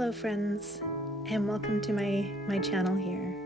Hello friends, and welcome to my channel here.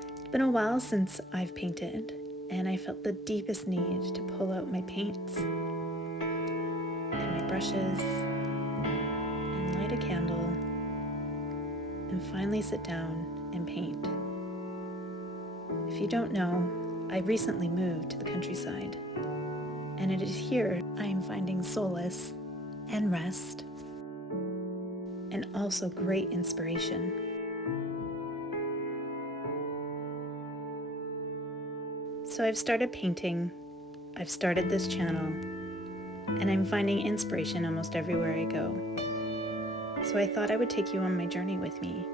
It's been a while since I've painted, and I felt the deepest need to pull out my paints and my brushes and light a candle and finally sit down and paint. If you don't know, I recently moved to the countryside, and it is here I am finding solace and rest, and also great inspiration. So I've started painting, I've started this channel, and I'm finding inspiration almost everywhere I go. So I thought I would take you on my journey with me,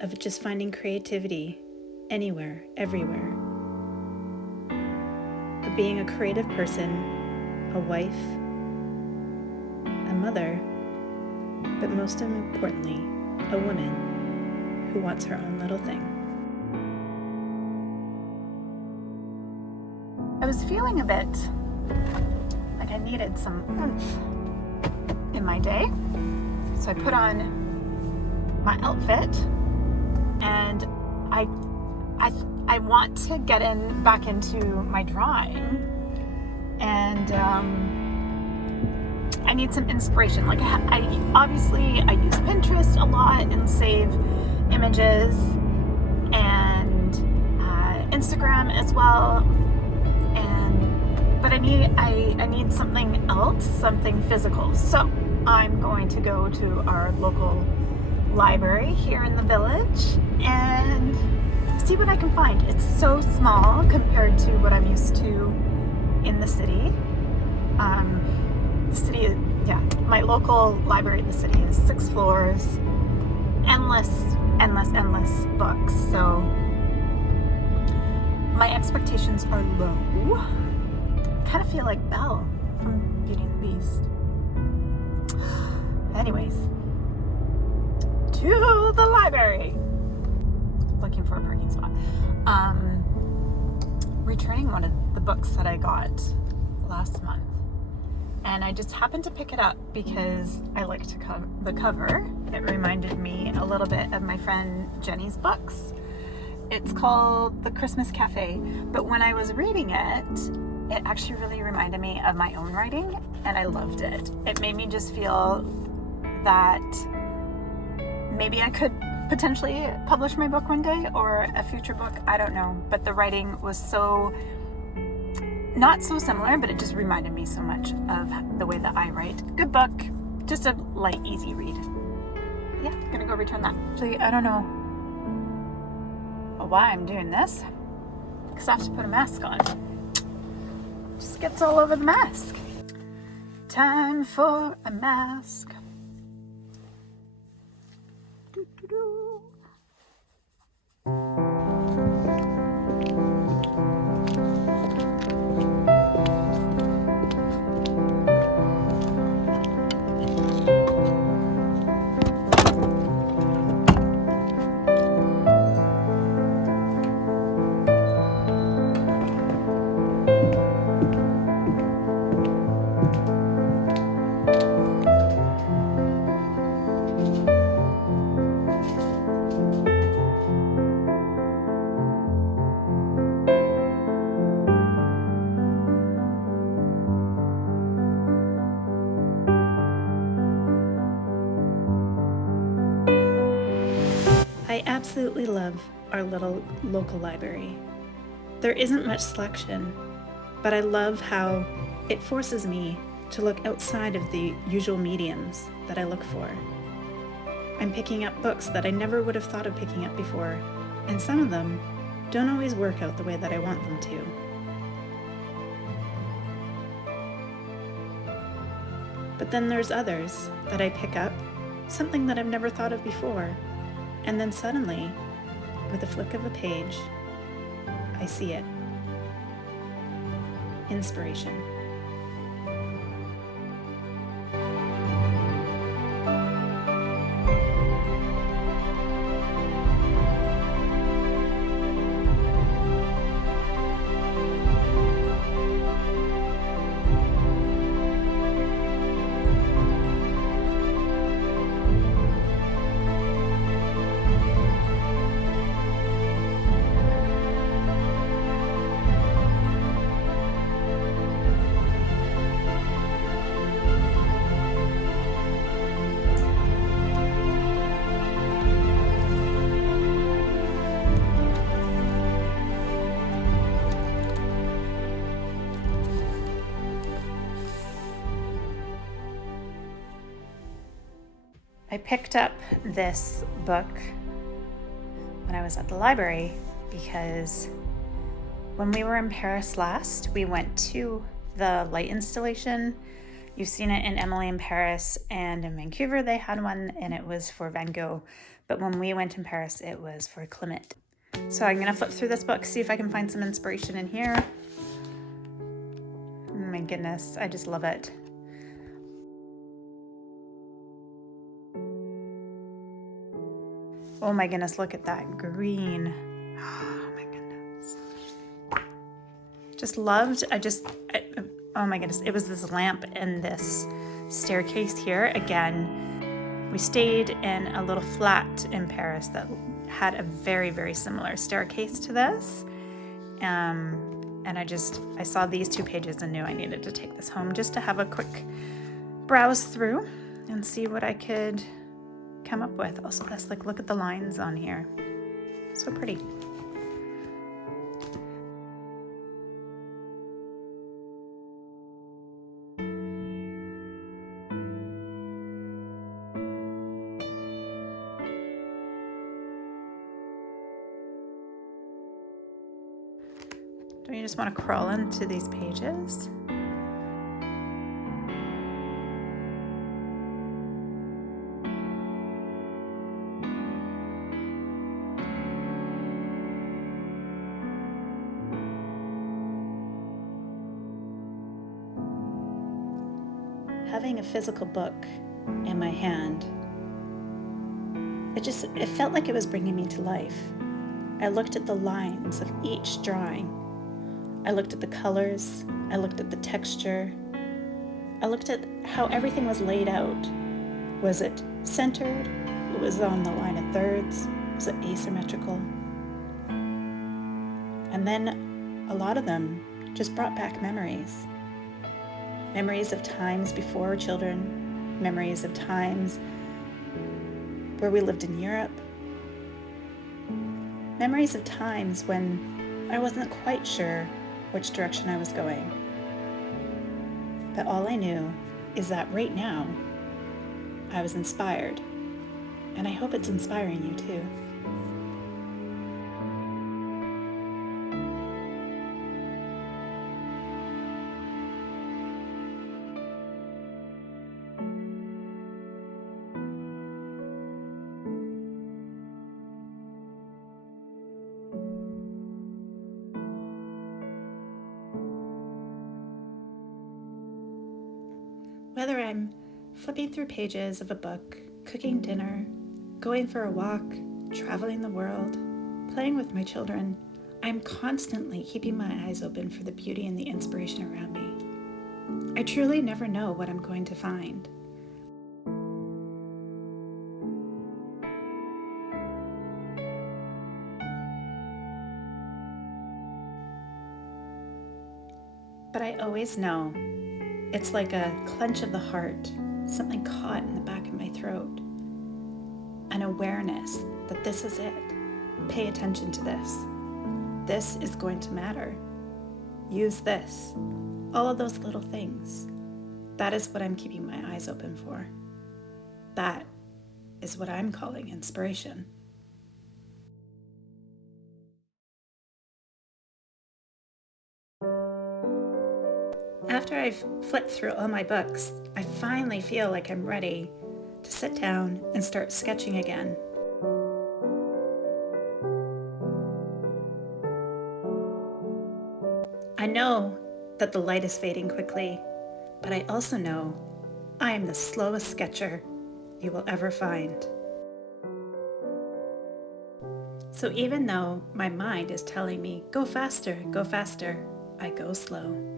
of just finding creativity anywhere, everywhere. Of being a creative person, a wife, a mother, but most importantly, a woman who wants her own little thing. I was feeling a bit like I needed some oomph in my day, so I put on my outfit, and I want to get back into my drawing, and I need some inspiration. Like I use Pinterest a lot and save images, and Instagram as well. But I need something else, something physical. So I'm going to go to our local library here in the village and see what I can find. It's so small compared to what I'm used to in the city. My local library in the city is 6 floors, endless books. So my expectations are low. I kind of feel like Belle from Beauty and the Beast. Anyways, to the library. Looking for a parking spot. Returning one of the books that I got last month. And I just happened to pick it up because I liked the cover. It reminded me a little bit of my friend Jenny's books. It's called The Christmas Cafe. But when I was reading it, it actually really reminded me of my own writing, and I loved it. It made me just feel that maybe I could potentially publish my book one day, or a future book, I don't know. But the writing was not so similar, but it just reminded me so much of the way that I write. Good book, just a light, easy read. Yeah, I'm gonna go return that. Actually, I don't know why I'm doing this, because I have to put a mask on. Just gets all over the mask. Time for a mask. Doo-doo-doo. I absolutely love our little local library. There isn't much selection, but I love how it forces me to look outside of the usual mediums that I look for. I'm picking up books that I never would have thought of picking up before, and some of them don't always work out the way that I want them to. But then there's others that I pick up, something that I've never thought of before, and then suddenly, with a flick of a page, I see it. Inspiration. I picked up this book when I was at the library because when we were in Paris last, we went to the light installation. You've seen it in Emily in Paris, and in Vancouver they had one, and it was for Van Gogh. But when we went in Paris, it was for Klimt. So I'm gonna flip through this book, see if I can find some inspiration in here. Oh my goodness, I just love it. Oh my goodness, look at that green. Oh my goodness. Just loved, oh my goodness, it was this lamp and this staircase here. Again, we stayed in a little flat in Paris that had a very, very similar staircase to this. And I saw these 2 pages and knew I needed to take this home just to have a quick browse through and see what I could come up with. Also, that's like, look at the lines on here. So pretty. Don't you just want to crawl into these pages? Having a physical book in my hand, it felt like it was bringing me to life. I looked at the lines of each drawing. I looked at the colors. I looked at the texture. I looked at how everything was laid out. Was it centered? It was on the line of thirds. Was it asymmetrical? And then a lot of them just brought back memories. Memories of times before children, memories of times where we lived in Europe, memories of times when I wasn't quite sure which direction I was going. But all I knew is that right now, I was inspired, and I hope it's inspiring you too. Whether I'm flipping through pages of a book, cooking dinner, going for a walk, traveling the world, playing with my children, I'm constantly keeping my eyes open for the beauty and the inspiration around me. I truly never know what I'm going to find. But I always know it's like a clench of the heart, something caught in the back of my throat. An awareness that this is it. Pay attention to this. This is going to matter. Use this. All of those little things. That is what I'm keeping my eyes open for. That is what I'm calling inspiration. After I've flipped through all my books, I finally feel like I'm ready to sit down and start sketching again. I know that the light is fading quickly, but I also know I am the slowest sketcher you will ever find. So even though my mind is telling me, go faster, I go slow.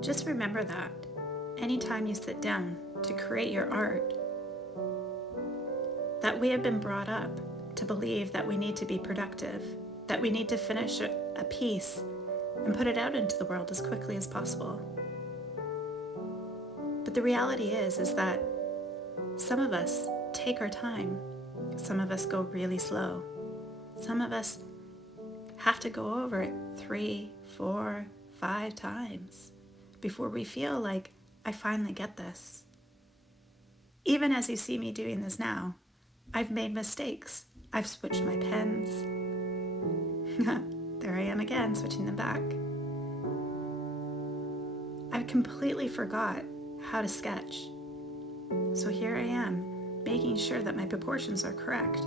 Just remember that anytime you sit down to create your art, that we have been brought up to believe that we need to be productive, that we need to finish a piece and put it out into the world as quickly as possible. But the reality is that some of us take our time. Some of us go really slow. Some of us have to go over it 3, 4, 5 times before we feel like, I finally get this. Even as you see me doing this now, I've made mistakes. I've switched my pens. There I am again, switching them back. I've completely forgot how to sketch. So here I am, making sure that my proportions are correct.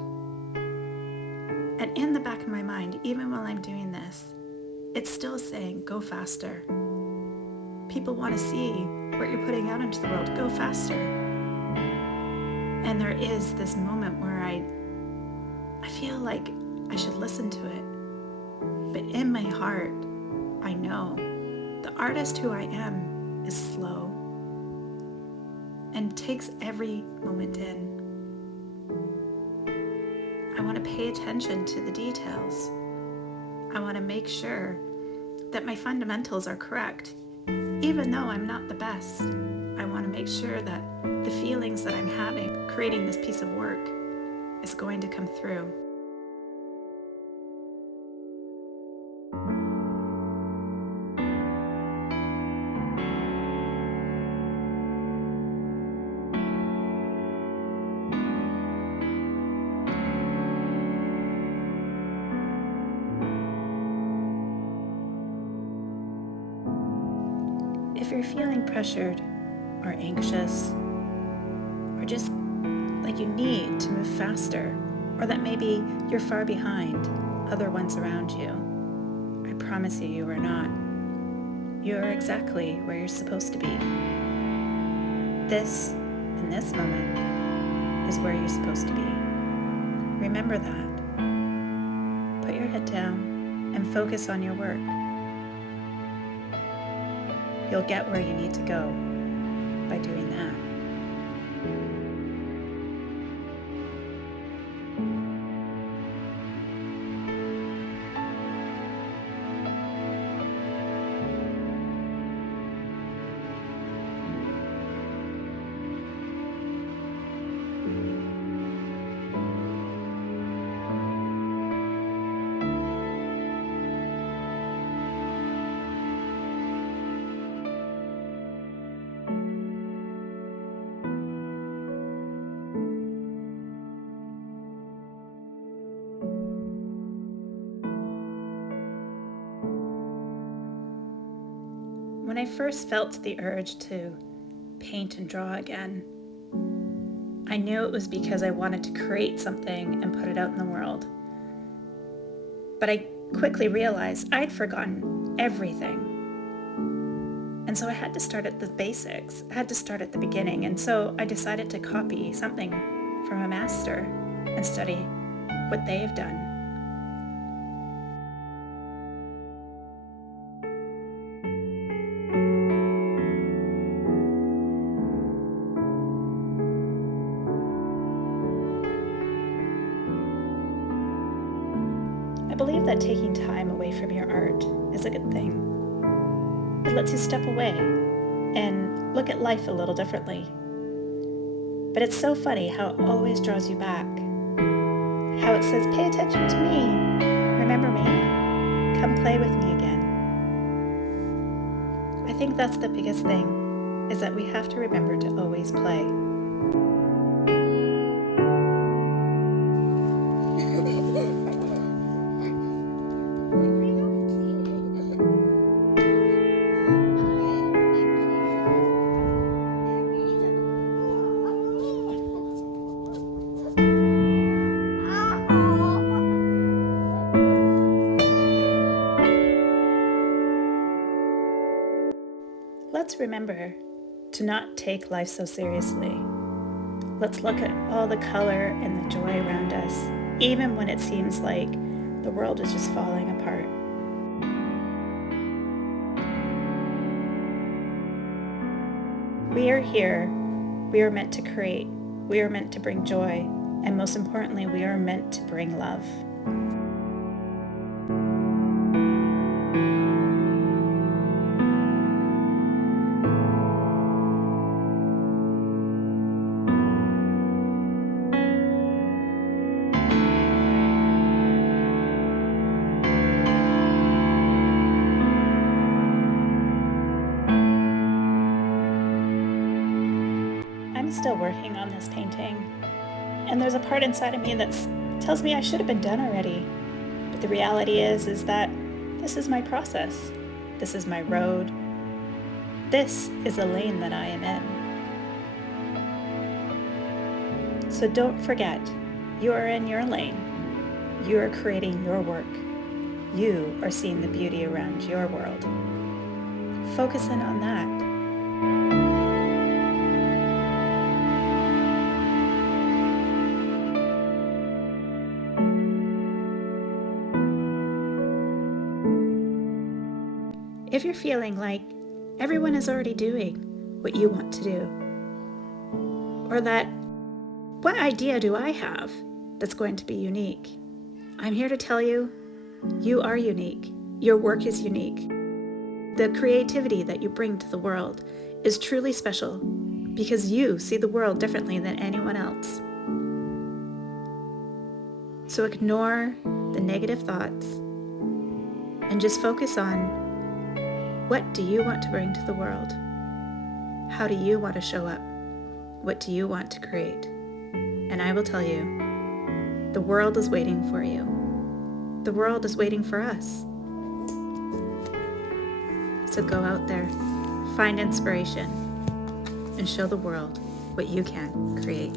And in the back of my mind, even while I'm doing this, it's still saying, go faster. People want to see what you're putting out into the world. Go faster. And there is this moment where I feel like I should listen to it. But in my heart, I know the artist who I am is slow and takes every moment in. I want to pay attention to the details. I want to make sure that my fundamentals are correct. Even though I'm not the best, I want to make sure that the feelings that I'm having creating this piece of work is going to come through. If you're feeling pressured or anxious, or just like you need to move faster, or that maybe you're far behind other ones around you, I promise you, you are not. You are exactly where you're supposed to be. This, in this moment, is where you're supposed to be. Remember that. Put your head down and focus on your work. You'll get where you need to go by doing that. When I first felt the urge to paint and draw again, I knew it was because I wanted to create something and put it out in the world. But I quickly realized I'd forgotten everything. And so I had to start at the basics. I had to start at the beginning. And so I decided to copy something from a master and study what they have done. I believe that taking time away from your art is a good thing. It lets you step away and look at life a little differently. But it's so funny how it always draws you back. How it says, pay attention to me. Remember me. Come play with me again. I think that's the biggest thing, is that we have to remember to always play. Let's remember to not take life so seriously. Let's look at all the color and the joy around us, even when it seems like the world is just falling apart. We are here. We are meant to create. We are meant to bring joy. And most importantly, we are meant to bring love. I'm still working on this painting, and there's a part inside of me that tells me I should have been done already. But the reality is that this is my process. This is my road. This is a lane that I am in. So don't forget, you are in your lane. You are creating your work. You are seeing the beauty around your world. Focus in on that. If you're feeling like everyone is already doing what you want to do, or that, what idea do I have that's going to be unique? I'm here to tell you, you are unique. Your work is unique. The creativity that you bring to the world is truly special because you see the world differently than anyone else. So ignore the negative thoughts and just focus on, what do you want to bring to the world? How do you want to show up? What do you want to create? And I will tell you, the world is waiting for you. The world is waiting for us. So go out there, find inspiration, and show the world what you can create.